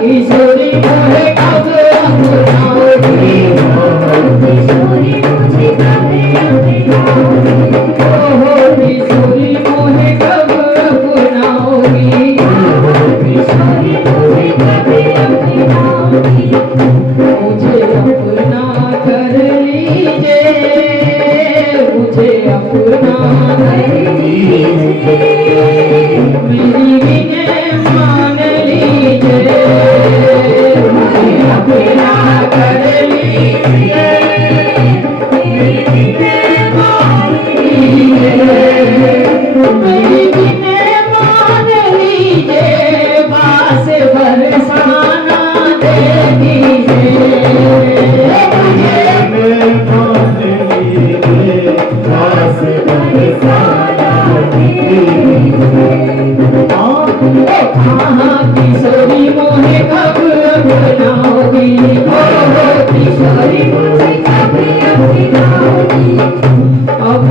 किशोरी मोहे कब अपनाओगी, किशोरी मुझे कब अपनाओगी, ओहो किशोरी मोहे कब अपनाओगी, किशोरी मुझे कब अपनाओगी, मुझे अपना कर लीजिए, मुझे अपना कर लीजिए, मेरी विनय मान लीजिए, मुझे अपना कर लीजिए, मेरी विनय मान लीजिए, मेरी विनय मान लीजिए, बास बरसाना दे दीजिए, मुझे मान लीजिए, बास बरसाना दे दीजिए। हाँ किशोरी मोहे कब अपनाओगी, ओहो किशोरी मुझे कब अपनाओगी, अब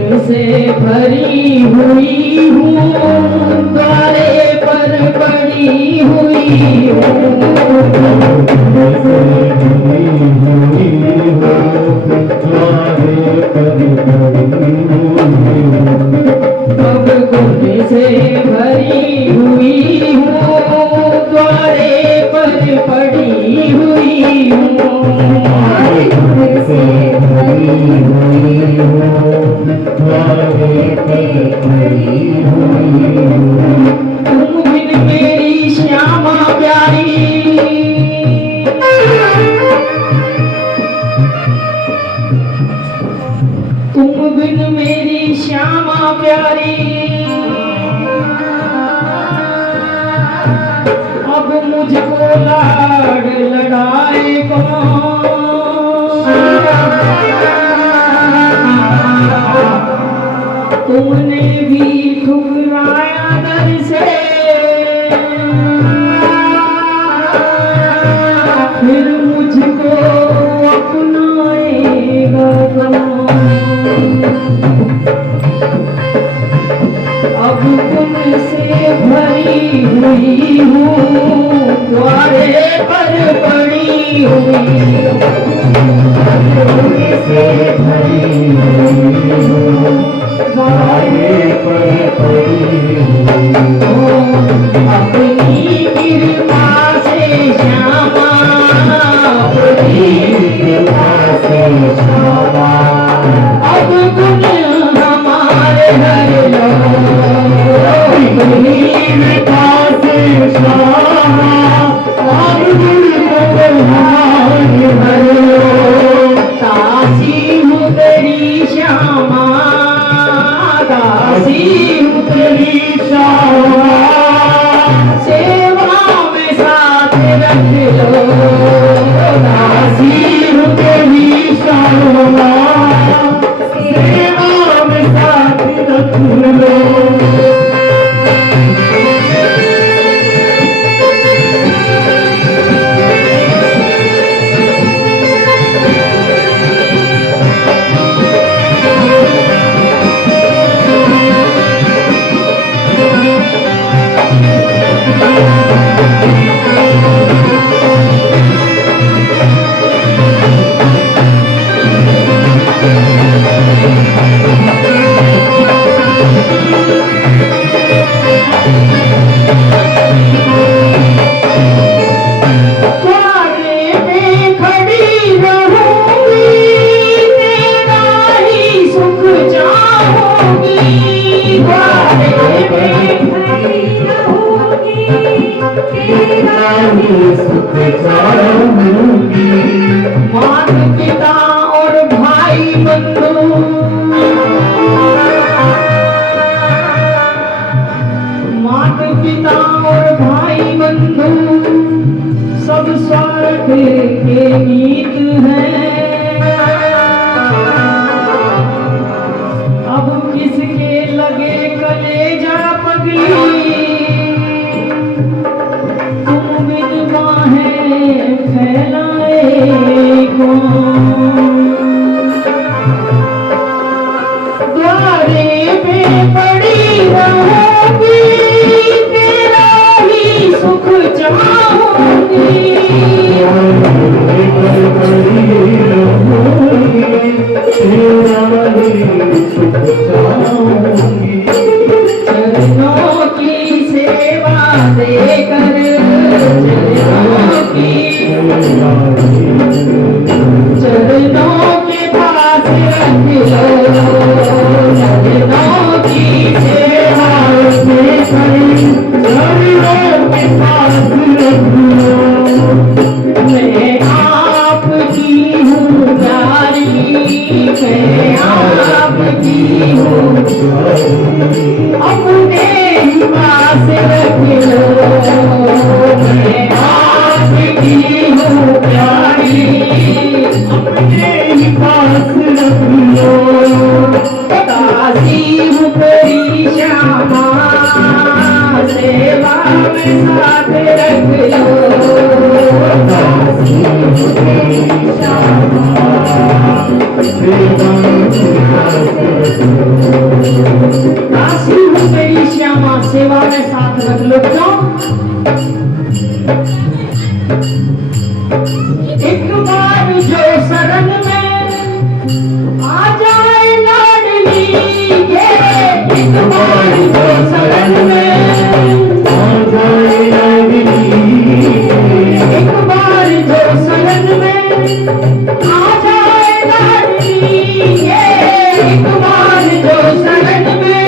उनसे भरी हुई हूँ, द्वारे पर पड़ी हुई हूँ, अब गुण से भरी हुई हूँ, द्वारे पर पड़ी हुई हूँ, गुण से भरी हुई हूँ, द्वारे पे पड़ी हुई हूँ, तुम बिन मेरी श्यामा प्यारी, तुम बिन मेरी श्यामा प्यारी, अब मुझको लाड लड़ाए कौन, तुमने भी ठुकराया दर से, फिर मुझको अपनाएगा कौन, अब तुमसे भरी हुई हूँ, द्वारे पर पड़ी हुई तुमसे भरी हुई हूँ, द्वारे पर पड़ी हुई, अपनी कृपा से श्यामा, अपनी कृपा से श्यामा, अब गुण हमारे हर लो, अपनी कृपा से श्यामा, अब गुण हमारे हर लो, दासी हूँ तेरी श्यामा, दासी हूँ तेरी श्यामा, सेवा में साथ रख लो, दासी हूँ तेरी श्यामा, सेवा में साथ रख लो। माता पिता और भाई बंधु, माता पिता और भाई बंधु, सब स्वार्थ के नीत हैं, अब किसके लगे कलेजा पगली, तुम बिन बाहें फैलाए कौन, द्वारे पे पड़ी रहोगी, तेरा ही सुख चाहूं की चरणों के पास रख लो, चरणों की सेवा में खड़ी चरणों के पास रख लो। मैं आपकी हूँ प्यारी, मैं आपकी हूँ अपने ही पास रख लो। मैं आपकी हूँ प्यारी, अपने ही पास रख लो। दासी हूँ तेरी श्यामा, सेवा में साथ रख लो। दासी हूँ तेरी श्यामा, सेवा में साथ रख लो। दासी हूँ तेरी श्यामा, सेवा में साथ रख लो। क्यों? एक बार जो शरण में आ जाए लाडली के, एक बार जो शरण में आ जाए लाडली, एक बार जो शरण में आ जाए लाडली के, एक बार जो शरण में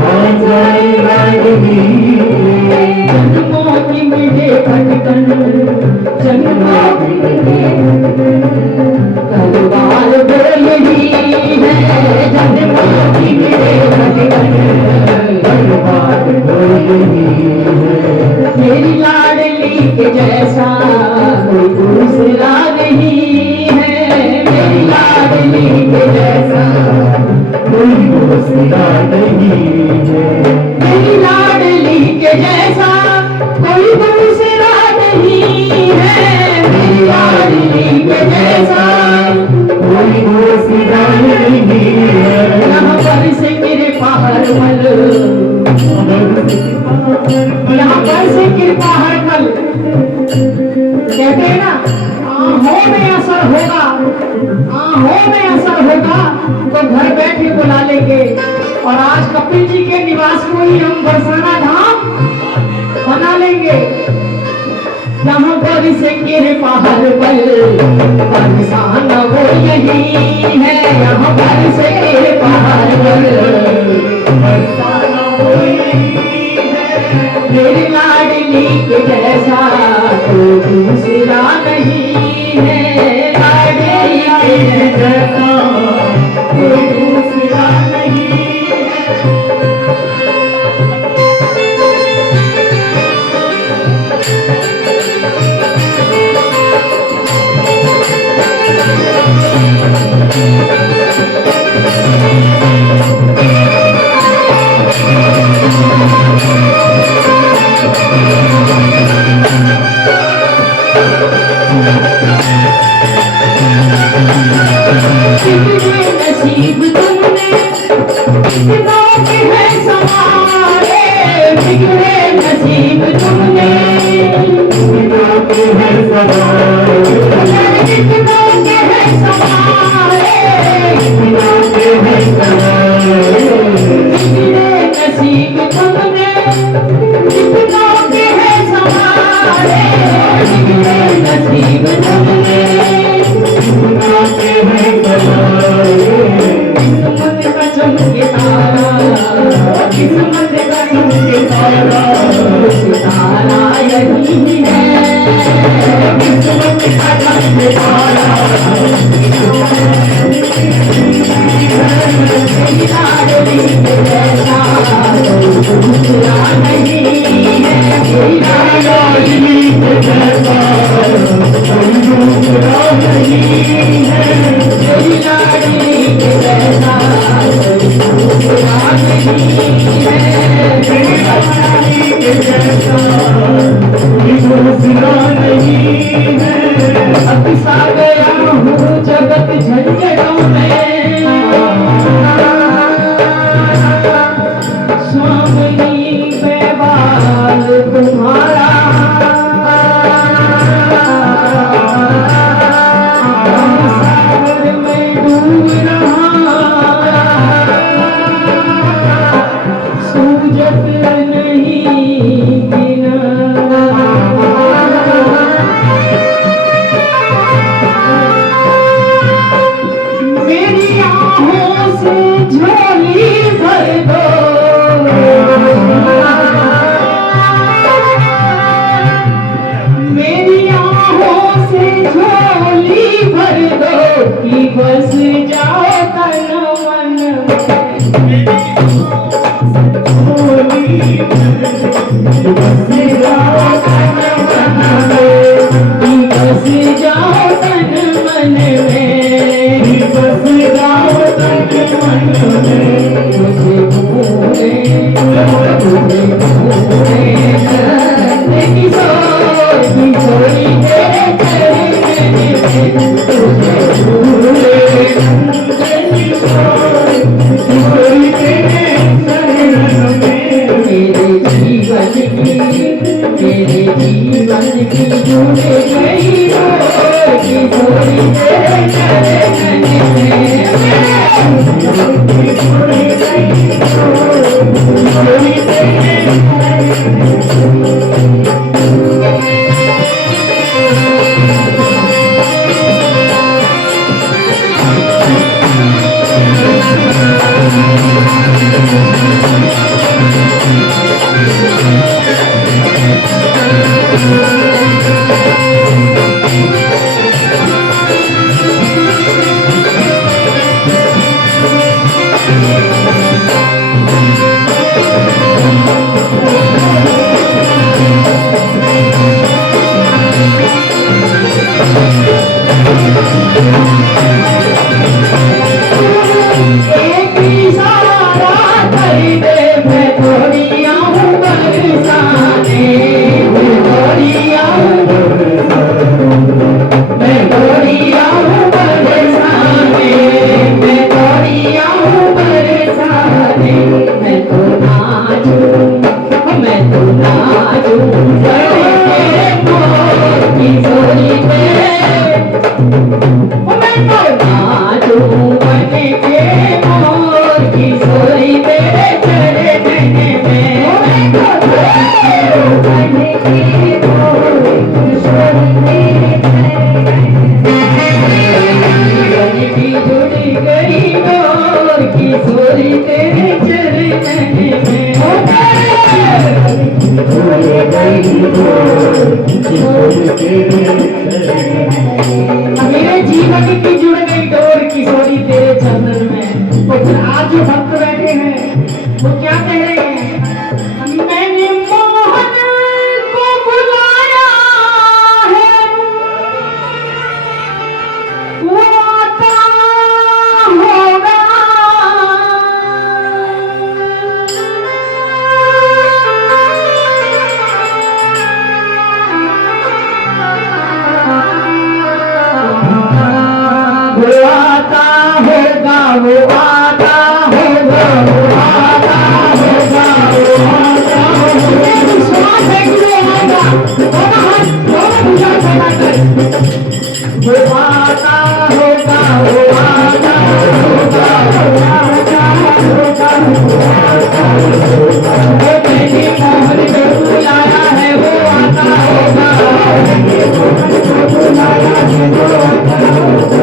आ जाए लाडली। जन्मों की मिले खटकन, जन्मों की मिले तलवार बोलनी है, जन्मों की मिले खटकन तलवार बोलनी है। मेरी लाडली के जैसा कोई दूसरा नहीं है, मेरी लाडली के जैसा कोई दूसरा नहीं है, मेरी लाडली के जैसा कोई दूसरा नहीं है, मेरी लाडली के जैसा कोई दूसरा नहीं है। यहाँ पर से कृपा हर पल, यहाँ पर से कृपा हर पल, कहते हैं ना आंखों में असर होगा, आंखों में असर होगा तो घर बैठे बुला लेंगे। और आज कपिल जी के निवास को ही हम बरसाना धाम बना लेंगे। यहाँ पर से कृपा हर पल बरसाना वो यही है, यहाँ पर से कृपा हर पल बरसाना वो यही है। मेरी लाडली के जैसा कोई दूसरा नहीं है, लाडली के जैसा कोई दूसरा नहीं है। नसीब तुमने कितनों के हैं सवारे, बिगड़े नसीब तुमने कितनों के हैं सवारे, कितनों के हैं सवारे, कितनों के हैं सवारे। बिगड़े नसीब तुमने कितनों के हैं सवारे, बिगड़े नसीब तुमने कितनों के हैं सवारे। किस्मत का चमके तारा, किस्मत का चमके तारा, सितारा यही है। किस्मत का चमके तारा, मेरी लाडली के जैसा कोई दूसरा नहीं है, मेरी लाडली के जैसा कोई दूसरा नहीं है, मेरी लाडली के जैसा कोई दूसरा नहीं है, मेरी लाडली के जैसा कोई दूसरा नहीं है। अब सा गया हूँ जगत झंझटों में, स्वामी बेबाल तुम्हारा सागर में डूब रहा, सूझत नहीं किनारा। झोली भर दो कि बस जाओ तन मन में। झोली बस जाओ तन मन में, कि बस जाओ तन मन में, बस जाओ तन मन में। मुझे भूले मुझे भूले किशोर किशोरी तेरे चरण में, तुझे भूले किशोर किशोरी तेरे चरण में। मेरे जीवन की जुड़ गई हो किशोरी तेरे चरण में। मेरे जीवन की जुड़ गई डोर किशोरी तेरे चंदन में। तो फिर आज जो भक्त बैठे हैं वो क्या कह रहे हैं? मैंने मोहन को बुलाया है, वो आता होगा। वो आता होगा, वो आता होगा, वो आता होगा, वो आता होगा। विश्वास है कि वो आएगा। दोनों हाथ दोनों भुजा फैलाकर वो आता होगा, वो आता होगा, वो आता होगा, वो आता होगा। वो मैंने मोहन को बुलाया है, वो आता होगा। मैंने मोहन को बुलाया है, वो आता होगा।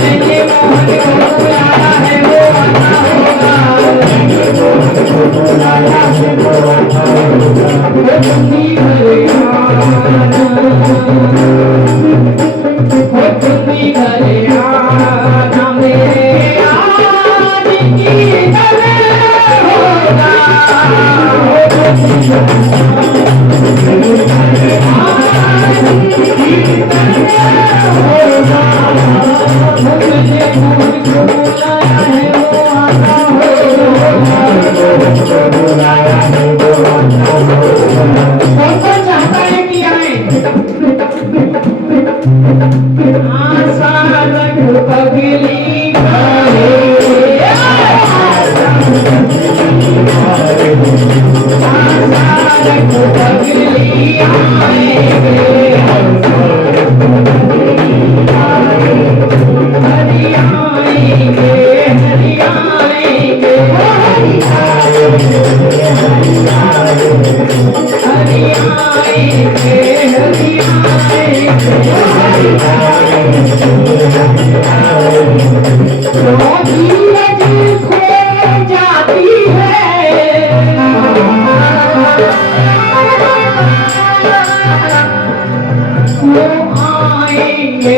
मैंने मोहन को बुलाया है, वो आता होगा। मैंने मोहन को बुलाया है, वो आता होगा। वो तुम्ही घरे आना, वो तुम्ही घरे आना, मेरे आने की दर होगा। वो तुम्ही घरे आने की दर होगा। मुझे मोहन को बुलाया है, वो आता होगा। बुलाया है, वो आता होगा। कौन चाहता है कि आए? आशा रख पगली करे, आशा रख पगली आएंगे। हरि आएंगे, हरि आएंगे, हरि आएंगे, हरि आएंगे, हरि आएंगे, हरि आएंगे। धीरज खो जाती है, वो आएंगे,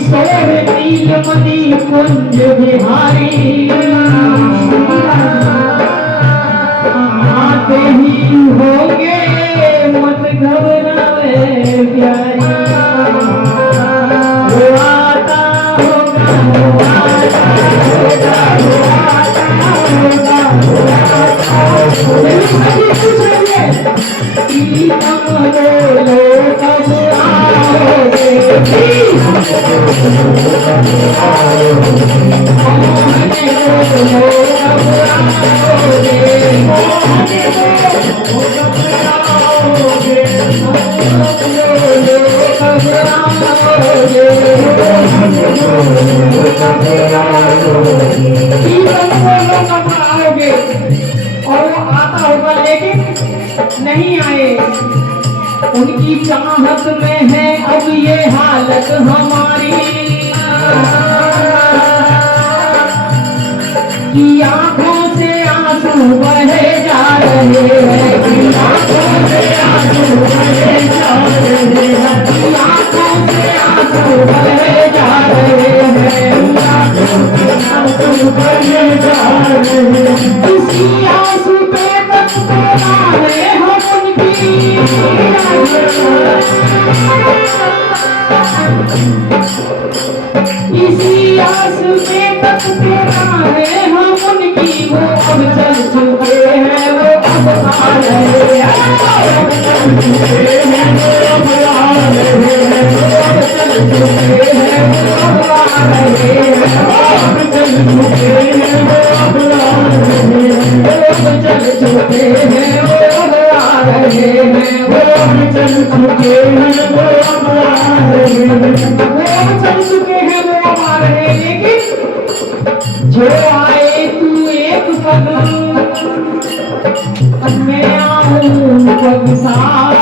सोहे नीलमणि कुंज बिहारी आते ही होंगे मत घबरावे प्यारी वो आता होगा वो आता होगा वो आता होगा वो आता होगा मेरी सभी पूछेंगे कि तुम बोलो कब आओगे और वो आता होगा लेकिन नहीं आए उनकी चाहत में है अब ये हालत हमारी कि आंखों से आंसू बहे जा रहे हैं कि आंखों से आंसू बहे जा रहे हैं कि आंखों से आंसू बहे जा रहे हैं आंखों से आंसू बहे जा रहे हैं इसी आंसू पे तकना है हम उनकी इसी आस में तकते रहे हम उनकी वो अब चल चुके हैं वो अब आ रहे हैं अब चल चुके हैं वो अब आ रहे हैं अब चल चुके हैं वो अब आ रहे हैं अब चल चुके हैं वो अब आ रहे हैं अब चल चुके हैं वो अब आ रहे हैं वो अब चल चुके हैं वो अब आ रहे हैं वो चल चुके हैं वो अब आ रहे हैं लेकिन जो आए तू एक पग मैं आऊं पग साथ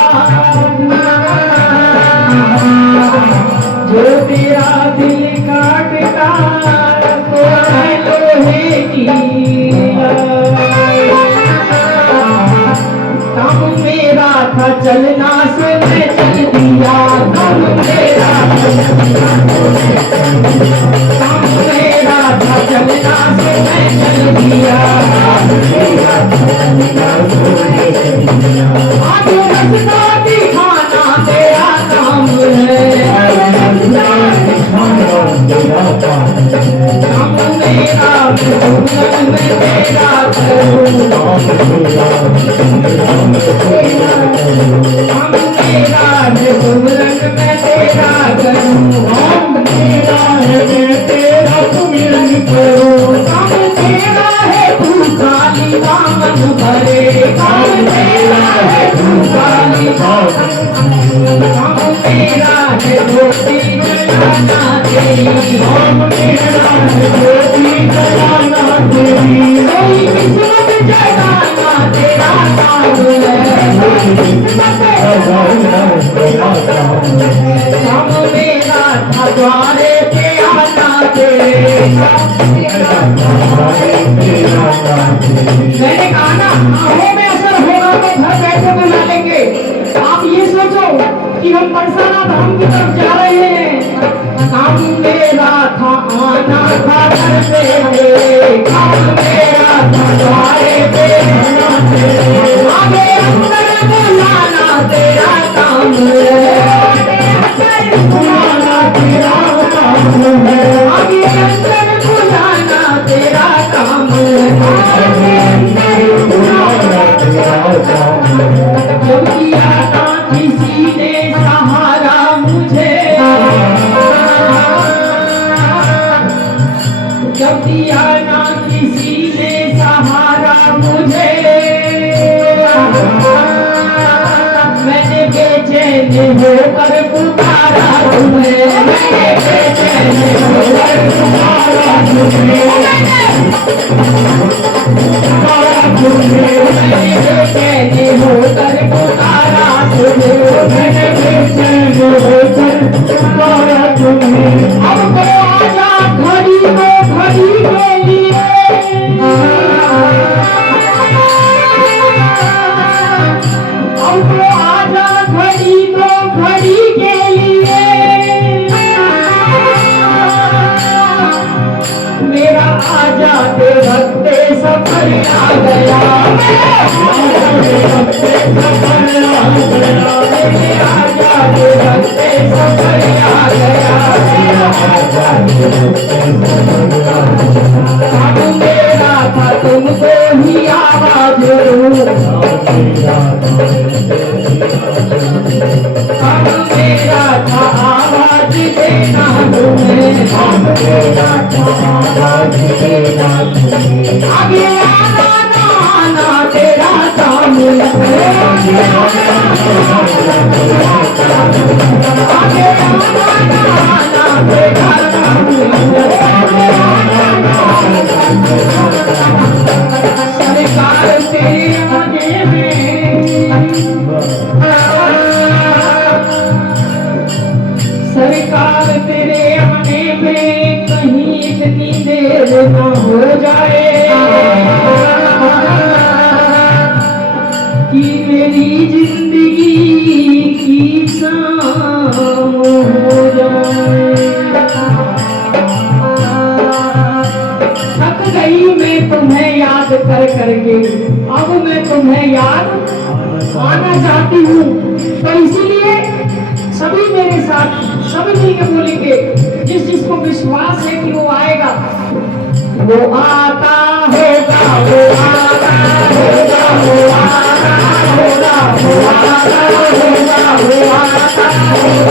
जो तेरा दिल काटता तो है लोहे की काम मेरा था चलना से मैं चल दिया काम मेरा था चलना से मैं चल दिया आगे रास्ता दिखाना तेरा काम है काम मेरा भूलन में तेरा करूं हम तेरा है सुमरन में तेरा करूं हम तेरा है तेरा सुमरन करूं हम तेरा है तू काली दामन भरे हम तेरा है तू काली दामन हम तेरा है ज्योति जलाना तेरी हम तेरा है ज्योति जलाना तेरी कोई किस्मत जगाना तेरा काम है हम मेरा था द्वारे पे आना तेरे मैंने कहा ना आंखों में असर होगा तो घर बैठे बुला लेंगे आप ये सोचो कि हम परसाना धाम की तरफ जा रहे हैं काम मेरा था आना था घर पे काम मेरा था द्वारे पे आना तेरे आगे अंदर बुलाना तेरा काम है बुलाना तेरा काम है आगे अंदर बुलाना तेरा काम है जब किया ना किसी ने सहारा मुझे जब दिया ना किसी ने सहारा मुझे मैंने बेचैन होकर पुकारा तुम्हें मैंने बेचैन होकर पुकारा तुम्हें मैंने बेचैन होकर पुकारा तुम्हें मैंने बेचैन होकर पुकारा तुम्हें अब तो आजा घड़ी के लिए अब तो आजा घड़ी के लिए सफर आ गया, आजाद रस्ते सफर आ गया, अब मेरा था तुमको ही आवाज दूं, अब मेरा था आवाज देना तुम्हें, आगे आना ना आना तेरा काम है, आगे आना ना आना तेरा काम है, सरकार तेरे आगे में, सरकार तेरे आने में कहीं इतनी देर न हो जाए कि मेरी जिंदगी की शाम हो जाए। थक गई मैं तुम्हें याद कर करके, अब मैं तुम्हें याद आना चाहती हूँ, तो इसीलिए सभी मेरे साथ सभी मिलकर बोलेंगे, जिस जिसको विश्वास है कि वो आएगा, वो आता होगा, वो आता होगा, वो आता होगा, वो आता होगा, वो आता होगा,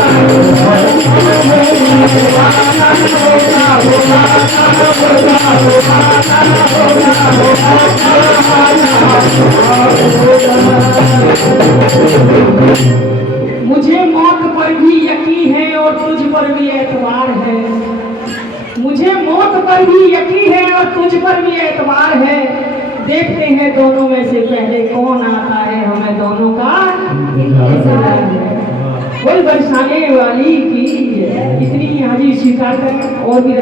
मुझे मौत पर भी यकीन है और तुझ पर भी एतबार है, मुझे मौत पर भी यकीन है और तुझ पर भी एतबार है, देखते हैं दोनों में से पहले कौन आता है, हमें दोनों का इंतजार है। कोई बरसाने वाली की इतनी हाजिर स्वीकार करें और भी